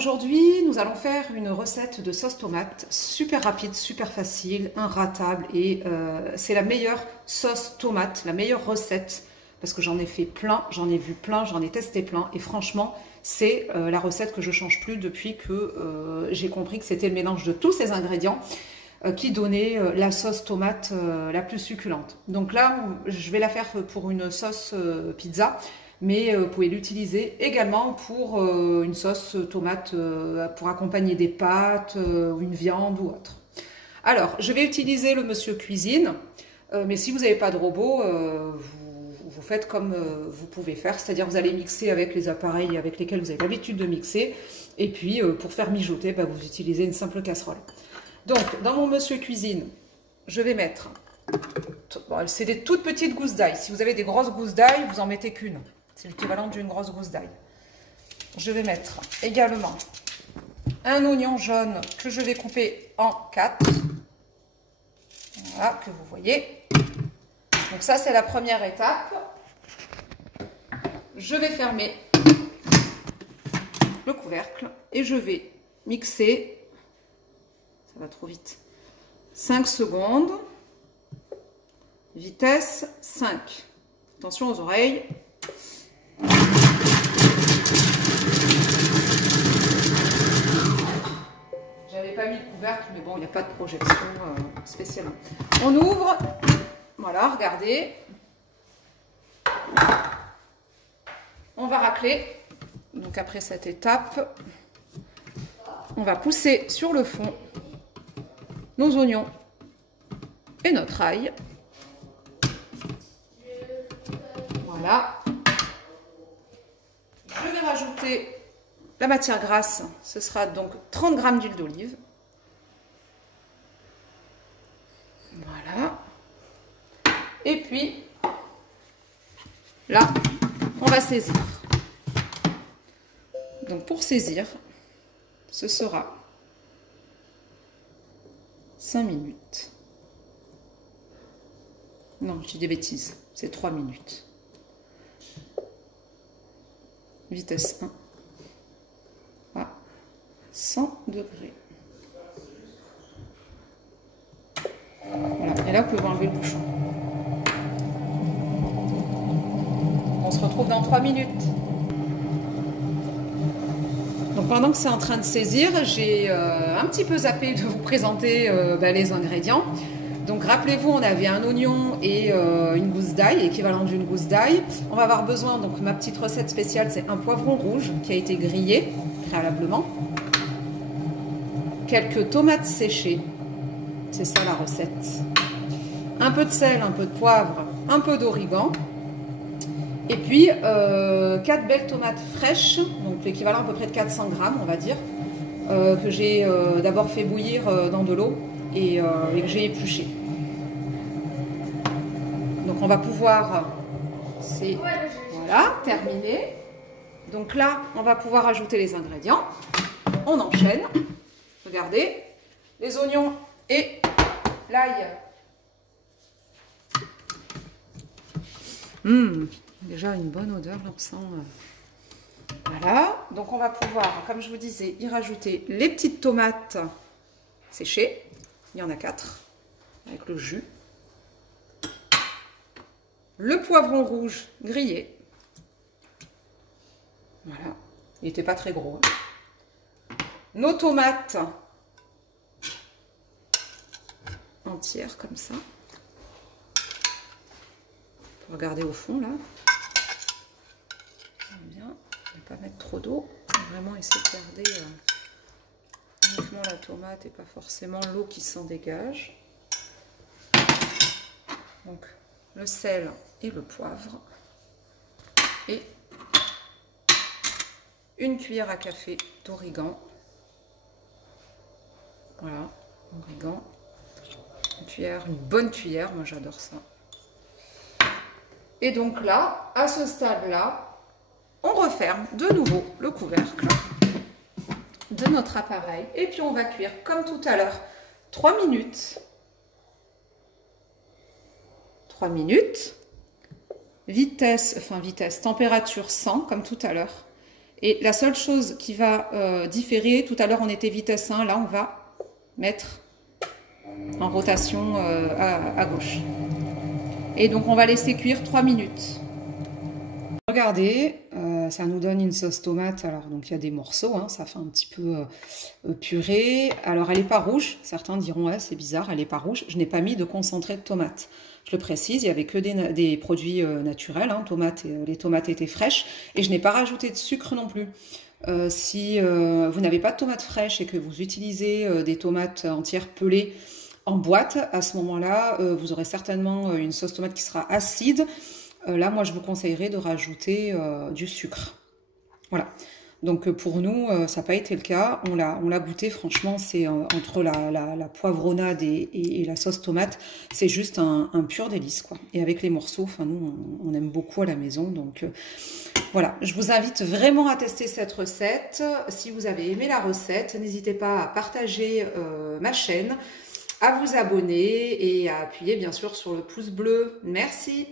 aujourd'hui, nous allons faire une recette de sauce tomate super rapide, super facile, inratable et c'est la meilleure sauce tomate, la meilleure recette parce que j'en ai fait plein, j'en ai vu plein, j'en ai testé plein et franchement, c'est la recette que je change plus depuis que j'ai compris que c'était le mélange de tous ces ingrédients qui donnait la sauce tomate la plus succulente. Donc là, je vais la faire pour une sauce pizza. Mais vous pouvez l'utiliser également pour une sauce tomate pour accompagner des pâtes, une viande ou autre. Alors, je vais utiliser le Monsieur Cuisine, mais si vous n'avez pas de robot, vous faites comme vous pouvez faire, c'est-à-dire vous allez mixer avec les appareils avec lesquels vous avez l'habitude de mixer, et puis pour faire mijoter, vous utilisez une simple casserole. Donc, dans mon Monsieur Cuisine, je vais mettre, bon, c'est des toutes petites gousses d'ail, si vous avez des grosses gousses d'ail, vous en mettez qu'une. C'est l'équivalent d'une grosse gousse d'ail. Je vais mettre également un oignon jaune que je vais couper en 4. Voilà, que vous voyez. Donc ça, c'est la première étape. Je vais fermer le couvercle et je vais mixer. Ça va trop vite. 5 secondes. Vitesse 5. Attention aux oreilles. J'avais pas mis le couvercle, mais bon, il n'y a pas de projection spécialement. On ouvre, voilà, regardez. On va racler. Donc après cette étape, on va pousser sur le fond nos oignons et notre ail. Voilà. Je vais rajouter la matière grasse, ce sera donc 30 g d'huile d'olive. Voilà. Et puis, là, on va saisir. Donc pour saisir, ce sera 5 minutes. Non, je dis des bêtises, c'est 3 minutes. Vitesse 1 à 100 degrés. Voilà. Et là, vous pouvez enlever le bouchon. On se retrouve dans 3 minutes. Donc pendant que c'est en train de saisir, j'ai un petit peu zappé de vous présenter les ingrédients. Donc rappelez-vous, on avait un oignon et une gousse d'ail, équivalent d'une gousse d'ail. On va avoir besoin, donc ma petite recette spéciale, c'est un poivron rouge qui a été grillé préalablement. Quelques tomates séchées, c'est ça la recette. Un peu de sel, un peu de poivre, un peu d'origan. Et puis 4 belles tomates fraîches, donc l'équivalent à peu près de 400 g, on va dire, que j'ai d'abord fait bouillir dans de l'eau et que j'ai épluché. Donc on va pouvoir, c'est voilà, terminé. Donc là, on va pouvoir ajouter les ingrédients. On enchaîne. Regardez, les oignons et l'ail. Déjà une bonne odeur, là on sent. Voilà, donc on va pouvoir, comme je vous disais, y rajouter les petites tomates séchées. Il y en a 4 avec le jus. Le poivron rouge grillé. Voilà, il n'était pas très gros. Nos tomates entières comme ça. Regardez au fond là. Bien, ne pas mettre trop d'eau. Vraiment essayer de garder uniquement la tomate et pas forcément l'eau qui s'en dégage. Donc le sel et le poivre et une cuillère à café d'origan. Voilà, origan. Une bonne cuillère, moi j'adore ça. Et donc là, à ce stade-là, on referme de nouveau le couvercle de notre appareil. Et puis on va cuire comme tout à l'heure 3 minutes. 3 minutes. Vitesse, température 100 comme tout à l'heure. Et la seule chose qui va différer, tout à l'heure on était vitesse 1, là on va mettre en rotation à gauche. Et donc on va laisser cuire 3 minutes. Regardez, ça nous donne une sauce tomate. Alors donc il y a des morceaux, hein, ça fait un petit peu purée. Alors elle n'est pas rouge, certains diront ouais, c'est bizarre, elle n'est pas rouge. Je n'ai pas mis de concentré de tomate. Je le précise, il n'y avait que des produits naturels, hein, les tomates étaient fraîches. Et je n'ai pas rajouté de sucre non plus. Si vous n'avez pas de tomates fraîches et que vous utilisez des tomates entières pelées en boîte, à ce moment-là, vous aurez certainement une sauce tomate qui sera acide. Là, moi, je vous conseillerais de rajouter du sucre. Voilà. Donc, pour nous, ça n'a pas été le cas. On l'a goûté. Franchement, c'est entre la poivronnade et la sauce tomate, c'est juste un pur délice, quoi. Et avec les morceaux, enfin, nous, on aime beaucoup à la maison. Donc, voilà. Je vous invite vraiment à tester cette recette. Si vous avez aimé la recette, n'hésitez pas à partager ma chaîne, à vous abonner et à appuyer, bien sûr, sur le pouce bleu. Merci.